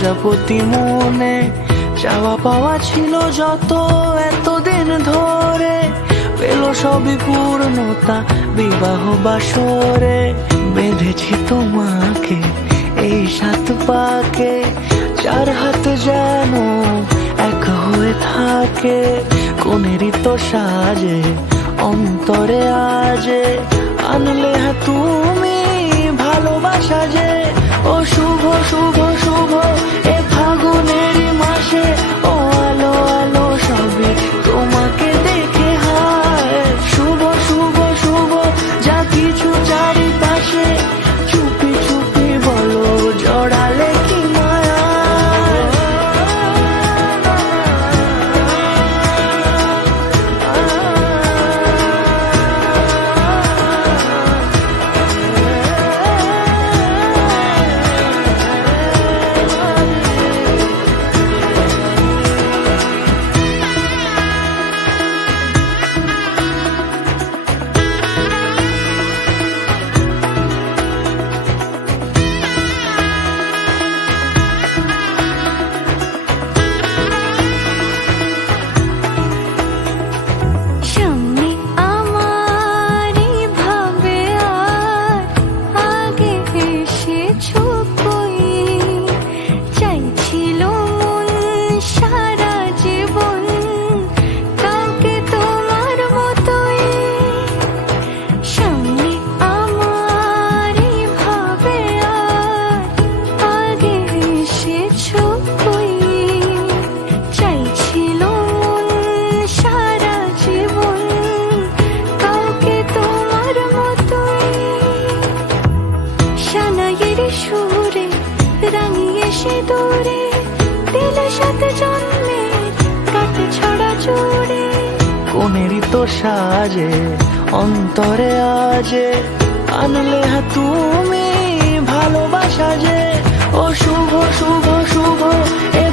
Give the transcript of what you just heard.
প্রজাপতি মনে চাওয়া পাওয়া ছিল যত এতদিন ধরে, পেল সবই পূর্ণতা বিবাহ বাসরে। বেঁধেছি তোমাকে এই 7 পাকে, 4 হাত যেন এক হয়ে থাকে। কোনেরই তো সাজে অন্তরে আজে, আনলে তুমি ভালোবাসা যে। ও শুভ শুভ শুভ এ ফাগুনেরই মাসে, ও আলো আলো সবে তোমাকে দেখে হায়। শুভ শুভ শুভ যা কিছু চারিপাশে, চুপি চুপি বলো জড়ালে কি মায়া। সুরে রাঙিয়ে সে দূরে দিলে 7 জন্মে কাটে ছড়া জোরে। কোনেরই তো সাজে অন্তরে আজে, আনলে তুমি ভালোবাসা যে। ও শুভ শুভ শুভ এ